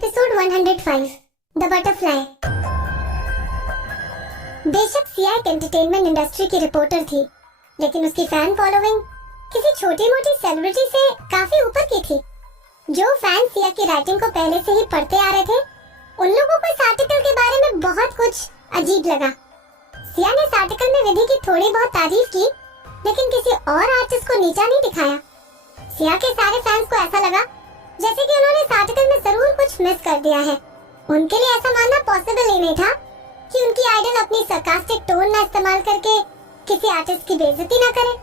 Episode 105 the butterfly. बेशक सिया एक entertainment industry की रिपोर्टर थी, लेकिन उसकी फैन फॉलोइंग किसी छोटी मोटी सेलिब्रिटी से काफी ऊपर की थी। जो फैन सिया की राइटिंग को पहले से ही पढ़ते आ रहे थे, उन लोगों को इस आर्टिकल के बारे में बहुत कुछ अजीब लगा। सिया ने इस आर्टिकल में विधि की थोड़ी बहुत तारीफ की, लेकिन किसी और आर्टिस्ट को नीचा नहीं दिखाया। सिया के सारे फैंस को ऐसा लगा जैसे कि उन्होंने इस आर्टिकल में जरूर कुछ मिस कर दिया है। उनके लिए ऐसा मानना पॉसिबल ही नहीं था कि उनकी आइडल अपनी सरकास्टिक टोन ना इस्तेमाल करके किसी आर्टिस्ट की बेइज्जती ना करे।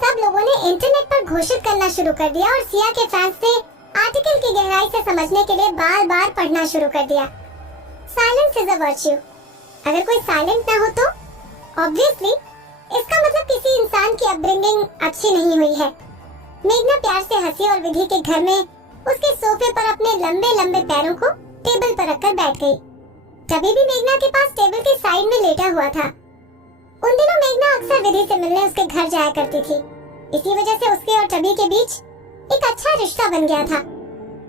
सब लोगों ने इंटरनेट पर घोषित करना शुरू कर दिया और सिया के फैंस ने आर्टिकल की गहराई से समझने के लिए बार-बार पढ़ना शुरू कर दिया। Silence is a virtue. अगर कोई साइलेंट ना हो तो ऑब्वियसली इसका मतलब किसी इंसान की अपब्रिंगिंग अच्छी नहीं हुई है। मेघना प्यार से हंसी और विधि के घर में उसके सोफे पर अपने लंबे लंबे पैरों को टेबल पर रखकर बैठ गई। तभी भी मेघना के पास टेबल के साइड में लेटा हुआ था। उन दिनों मेघना अक्सर विधि से मिलने उसके घर जाया करती थी। इसी वजह से उसके और टबी के बीच एक अच्छा रिश्ता बन गया था।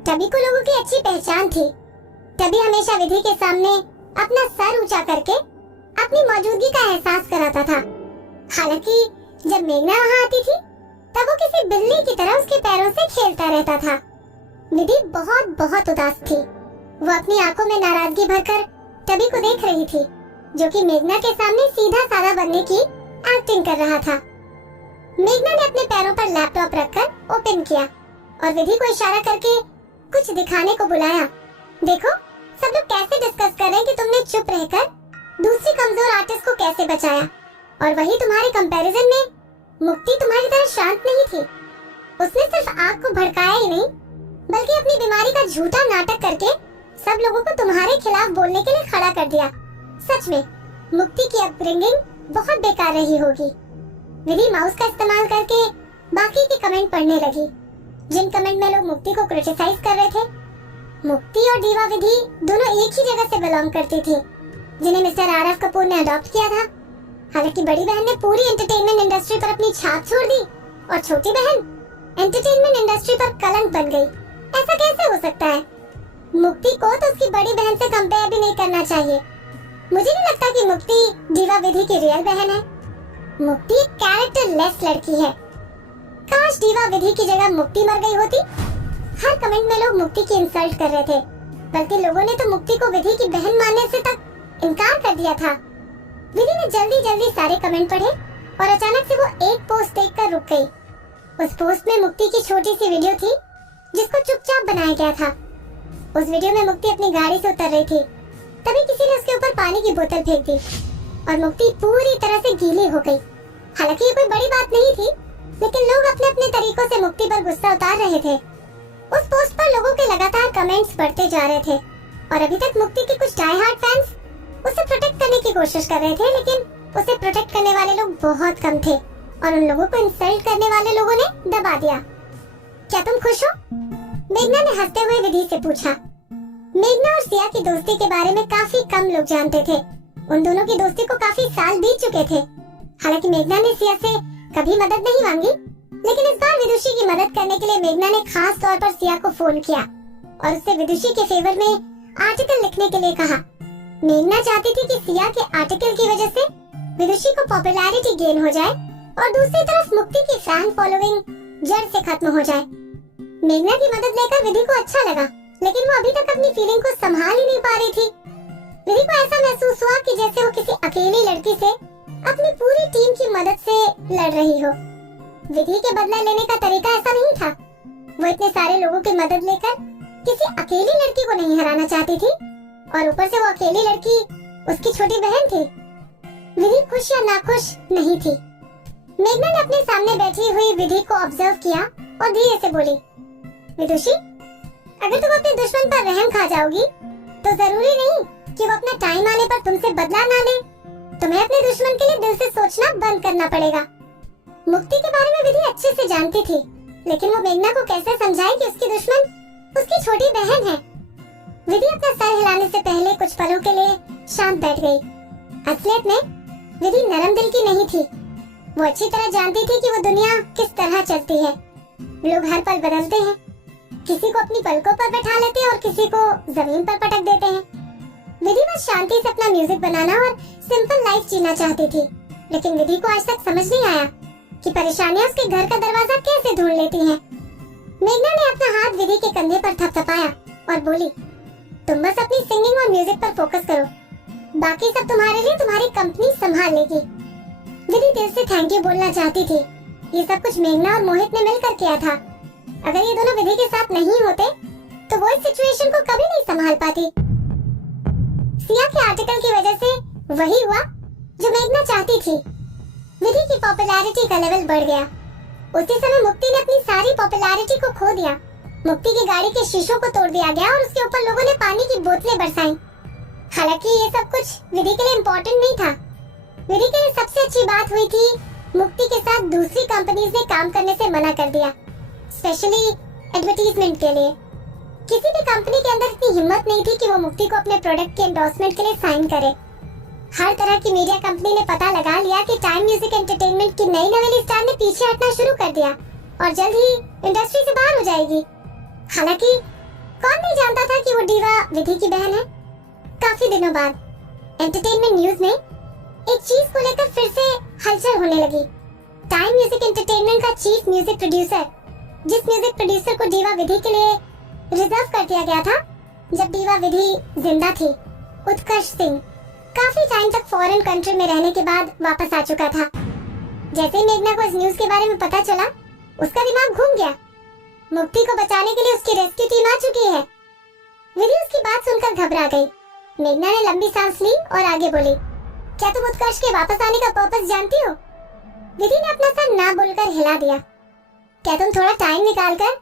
टबी को लोगों की अच्छी पहचान थी। टबी हमेशा विधि के सामने अपना सर ऊंचा करके अपनी मौजूदगी का एहसास कराता था। हालांकि जब मेघना वहाँ आती थी तब वो किसी बिल्ली की तरह उसके पैरों से खेलता रहता था। विधि बहुत बहुत उदास थी। वो अपनी आंखों में नाराजगी भरकर टबी को देख रही थी, जो कि मेघना के सामने सीधा साधा बनने की एक्टिंग कर रहा था। मेघना ने अपने पैरों पर लैपटॉप रखकर ओपन किया और विधि को इशारा करके कुछ दिखाने को बुलाया। देखो, सब लोग कैसे डिस्कस कर रहे हैं कि तुमने चुप रहकर दूसरी कमजोर आर्टिस्ट को कैसे बचाया, और वही तुम्हारे कंपैरिजन में मुक्ति तुम्हारी तरह शांत नहीं थी। उसने सिर्फ आग को भड़काया ही नहीं, बल्कि अपनी बीमारी का झूठा नाटक करके सब लोगों को तुम्हारे खिलाफ बोलने के लिए खड़ा कर दिया। सच में मुक्ति की अपब्रिंगिंग बहुत बेकार रही होगी। विधि माउस का इस्तेमाल करके बाकी के कमेंट पढ़ने लगी, जिन कमेंट में लोग मुक्ति को क्रिटिसाइज कर रहे थे। मुक्ति और दीवा विधि दोनों एक ही जगह से बिलोंग करती थी, जिन्हें मिस्टर आरएफ कपूर ने अडॉप्ट किया था। हालांकि बड़ी बहन ने पूरी एंटरटेनमेंट इंडस्ट्री पर अपनी छाप छोड़ दी और छोटी बहन एंटरटेनमेंट इंडस्ट्री पर कलंक बन गई। ऐसा कैसे हो सकता है? मुक्ति को तो उसकी बड़ी बहन से कंपेयर भी नहीं करना चाहिए। मुझे नहीं लगता कि मुक्ति दीवा विधि की रियल बहन है। मुक्ति एक कैरेक्टर लेस लड़की है। काश दीवा विधि की जगह मुक्ति मर गई होती। हर कमेंट में लोग मुक्ति की इंसल्ट कर रहे थे, बल्कि लोगों ने तो मुक्ति को विधि की बहन मानने से तक इनकार कर दिया था। विधि ने जल्दी जल्दी सारे कमेंट पढ़े और अचानक से वो एक पोस्ट देखकर रुक गई। उस पोस्ट में मुक्ति की छोटी सी वीडियो थी, जिसको चुपचाप बनाया गया था। उस वीडियो में मुक्ति अपनी गाड़ी से उतर रही थी, तभी किसी ने उसके ऊपर पानी की बोतल फेंक दी और मुक्ति पूरी तरह से गीली हो गई। हालांकि ये कोई बड़ी बात नहीं थी, लेकिन लोग अपने अपने तरीकों से मुक्ति पर गुस्सा उतार रहे थे। उस पोस्ट पर लोगों के लगातार कमेंट्स बढ़ते जा रहे थे और अभी तक मुक्ति के कुछ डाई हार्ड फैंस उसे प्रोटेक्ट करने की कोशिश कर रहे थे, लेकिन उसे प्रोटेक्ट करने वाले लोग बहुत कम थे और उन लोगों को इंसल्ट करने वाले लोगों ने दबा दिया। क्या तुम खुश हो? मेघना ने हंसते हुए विधि से पूछा। मेघना और सिया की दोस्ती के बारे में काफी कम लोग जानते थे। उन दोनों की दोस्ती को काफी साल बीत चुके थे। हालांकि मेघना ने सिया से कभी मदद नहीं मांगी, लेकिन इस बार विदुषी की मदद करने के लिए मेघना ने खास तौर पर सिया को फोन किया और उससे विदुषी के फेवर में आर्टिकल लिखने के लिए कहा। मेघना चाहती थी कि सिया के आर्टिकल की वजह से विदुषी को पॉपुलैरिटी गेन हो जाए और दूसरी तरफ मुक्ति की फैन फॉलोइंग जड़ से खत्म हो जाए। मेघना की मदद लेकर विधि को अच्छा लगा, लेकिन वो अभी तक अपनी फीलिंग को संभाल ही नहीं पा रही थी। विधि को ऐसा महसूस हुआ कि जैसे वो किसी अकेली लड़की से अपनी पूरी टीम की मदद से लड़ रही हो। विधि के बदला लेने का तरीका ऐसा नहीं था। वो इतने सारे लोगों की मदद लेकर किसी अकेली लड़की को नहीं हराना चाहती थी, और ऊपर से वो अकेली लड़की उसकी छोटी बहन थी। विधि खुश या नाखुश नहीं थी। मेघना ने अपने सामने बैठी हुई विधि को ऑब्जर्व किया और धीरे से बोली, विदुषी, अगर तुम अपने दुश्मन पर रहम खा जाओगी तो जरूरी नहीं कि वो अपना टाइम आने पर तुमसे बदला ना ले। तुम्हें अपने दुश्मन के लिए दिल से सोचना बंद करना पड़ेगा। मुक्ति के बारे में विधि अच्छे से जानती थी, लेकिन वो मेघना को कैसे समझाए कि उसकी दुश्मन उसकी छोटी बहन है। विधि अपना सर हिलाने से पहले कुछ पलों के लिए शांत बैठ गई। असलियत में विधि नरम दिल की नहीं थी। वो अच्छी तरह जानती थी कि वो दुनिया किस तरह चलती है। लोग हर पल बदलते हैं, किसी को अपनी पलकों पर बैठा लेते हैं और किसी को जमीन पर पटक देते हैं। विधि बस शांति से अपना म्यूजिक बनाना और सिंपल लाइफ जीना चाहती थी, लेकिन विधि को आज तक समझ नहीं आया कि परेशानियां उसके घर का दरवाजा कैसे ढूंढ लेती हैं। मेघना ने अपना हाथ विधि के कंधे पर थपथपाया और बोली, तुम बस अपनी सिंगिंग और म्यूजिक पर फोकस करो, बाकी सब तुम्हारे लिए तुम्हारी कंपनी संभाल लेगी। विधि दिल से थैंक यू बोलना चाहती थी। ये सब कुछ मेघना और मोहित ने मिलकर किया था। अगर ये दोनों विधि के साथ नहीं होते तो वो इस सिचुएशन को कभी नहीं संभाल पाती। सिया के आर्टिकल की वजह से वही हुआ जो मेघना चाहती थी। विधि की पॉपुलैरिटी का लेवल बढ़ गया। उसी समय मुक्ति ने अपनी सारी पॉपुलैरिटी को खो दिया। मुक्ति की गाड़ी के शीशों को तोड़ दिया गया और उसके ऊपर लोगों ने पानी की बोतलें बरसाई। हालांकि ये सब कुछ विधि के लिए इम्पोर्टेंट नहीं था। विधि के लिए सबसे अच्छी बात हुई थी मुक्ति के साथ दूसरी कंपनीज ने काम करने से मना कर दिया, स्पेशली एडवर्टीजमेंट के लिए। किसी भी कंपनी के अंदर इतनी हिम्मत नहीं थी कि वो मुक्ति को अपने प्रोडक्ट के एंडोर्समेंट के लिए साइन करे। हर तरह की मीडिया कंपनी ने पता लगा लिया कि टाइम म्यूजिक एंटरटेनमेंट की नई नवेली स्टार ने पीछे हटना शुरू कर दिया और जल्द ही इंडस्ट्री से बाहर हो जाएगी। हालांकि कौन नहीं जानता था कि वो डीवा विधि की बहन है। काफी दिनों बाद एंटरटेनमेंट न्यूज में एक चीज को लेकर फिर से हलचल होने लगी। टाइम म्यूजिक एंटरटेनमेंट का चीफ म्यूजिक प्रोड्यूसर, जिस म्यूजिक प्रोड्यूसर को डीवा विधि के लिए रिजर्व कर दिया गया था जब डीवा विधि जिंदा थी, उत्कर्ष सिंह, काफी टाइम तक फॉरेन कंट्री में रहने के बाद वापस आ चुका था। जैसे ही मेघना को इस न्यूज के बारे में पता चला, उसका दिमाग घूम गया। मुक्ति को बचाने के लिए उसकी रेस्क्यू टीम आ चुकी है। विधि उसकी बात सुनकर घबरा गई। मेघना ने लंबी सांस ली और आगे बोली, क्या तुम उत्कर्ष के वापस आने का पर्पस जानती हो? विधि ने अपना सर ना बोलकर हिला दिया। क्या तुम थोड़ा टाइम निकालकर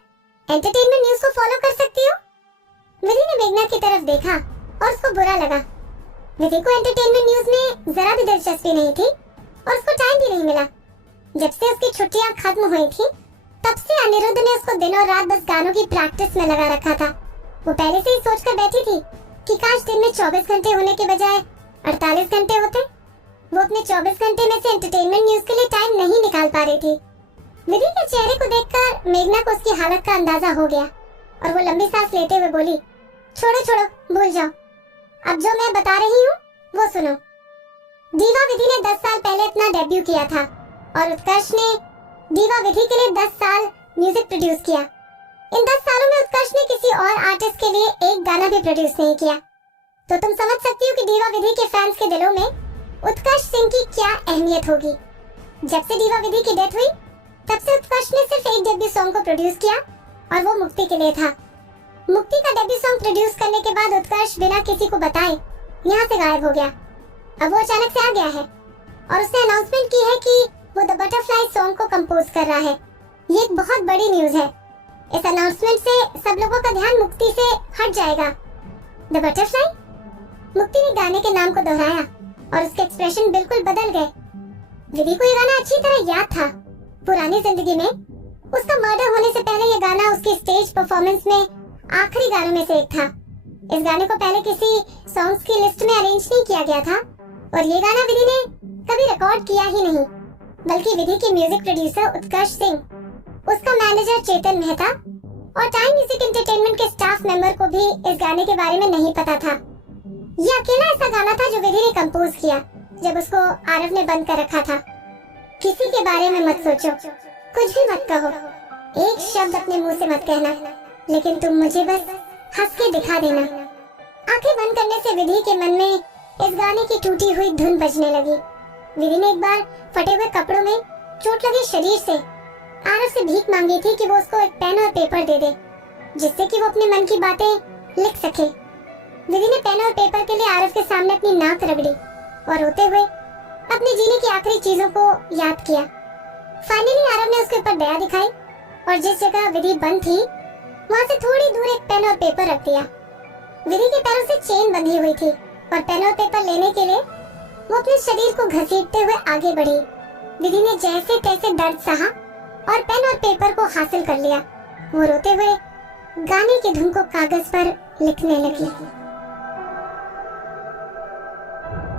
एंटरटेनमेंट न्यूज को फॉलो कर सकती हो? विधि ने मेघना की तरफ देखा और उसको बुरा लगा। विधि को एंटरटेनमेंट न्यूज में जरा भी दिलचस्पी नहीं थी और उसको टाइम भी नहीं मिला। जब से उसकी छुट्टियां खत्म हुई थी, तब से अनिरुद्ध ने उसको दिन और रात बस गानों की प्रैक्टिस में लगा रखा था। वो पहले से ही सोचकर बैठी थी कि काश दिन में 24 घंटे होने के बजाय 48 घंटे होते। वो अपने 24 घंटे में से एंटरटेनमेंट न्यूज के लिए टाइम नहीं निकाल पा रही थी। विधि के चेहरे को देखकर मेघना को उसकी हालत का अंदाजा हो गया और वो लंबी सांस लेते हुए बोली, छोड़ो छोड़ो, भूल जाओ। अब जो मैं बता रही हूँ वो सुनो। डीवा विधि ने 10 साल पहले अपना डेब्यू किया था और उत्कर्ष ने डीवा विधि के लिए 10 साल म्यूजिक प्रोड्यूस किया। इन 10 सालों में उत्कर्ष ने किसी और आर्टिस्ट के लिए एक गाना भी प्रोड्यूस नहीं किया। तो तुम समझ सकती हो कि डीवा विधि के फैंस के दिलों में उत्कर्ष सिंह की क्या अहमियत होगी। जब से डीवा विधि की डेथ हुई, तब से उत्कर्ष ने सिर्फ एक डेब्यू सॉन्ग को प्रोड्यूस किया और वो मुक्ति के लिए था। मुक्ति का डेब्यू सॉन्ग प्रोड्यूस करने के बाद उत्कर्ष बिना किसी को बताए यहाँ से गायब हो गया। अब वो अचानक से आ गया है और उसने अनाउंसमेंट की है कि वो द बटरफ्लाई सॉन्ग को कंपोज कर रहा है। ये एक बहुत बड़ी न्यूज है। इस अनाउंसमेंट से सब लोगों का ध्यान मुक्ति से हट जाएगा। The butterfly? मुक्ति ने गाने के नाम को दोहराया और उसके एक्सप्रेशन बिल्कुल बदल गए। विधि को ये गाना अच्छी तरह याद था। पुरानी जिंदगी में उसका मर्डर होने से पहले ये गाना उसकी स्टेज परफॉर्मेंस में आखिरी गानों में से एक था। इस गाने को पहले किसी सॉन्ग्स की लिस्ट में अरेंज नहीं किया गया था और ये गाना विधि ने कभी रिकॉर्ड किया ही नहीं, बल्कि विधि के म्यूजिक प्रोड्यूसर उत्कर्ष सिंह, उसका मैनेजर चेतन मेहता और टाइम म्यूजिक एंटरटेनमेंट के स्टाफ मेंबर को भी इस गाने के बारे में नहीं पता था। ये अकेला ऐसा गाना था जो विधि ने कंपोज किया जब उसको आरव ने बंद कर रखा था। किसी के बारे में मत सोचो, कुछ भी मत कहो, एक शब्द अपने मुंह से मत कहना, लेकिन तुम मुझे बस हंस के दिखा देना। आंखें बंद करने से विधि के मन में इस गाने की टूटी हुई धुन बजने लगी। विधि ने एक बार फटे हुए कपड़ों में चोट लगे शरीर से आरव से भीख मांगी थी कि वो उसको एक पेन और पेपर दे दे, जिससे कि वो अपने मन की बातें लिख सके। विधि ने पेन और पेपर के लिए आरव के सामने अपनी नाक रगड़ी और रोते हुए अपने जीने की आखिरी चीजों को याद किया। फाइनली आरव ने उसके ऊपर दया दिखाई और जिस जगह विधि बंद थी वहाँ से थोड़ी दूर एक पेन और पेपर रख दिया। विधि के पैरों से चेन बंधी हुई थी और पेन और पेपर लेने के लिए वो अपने शरीर को घसीटते हुए आगे बढ़ी। विधि ने जैसे तैसे दर्द सहा और पेन और पेपर को हासिल कर लिया। वो रोते हुए गाने की धुन को कागज पर लिखने लगी।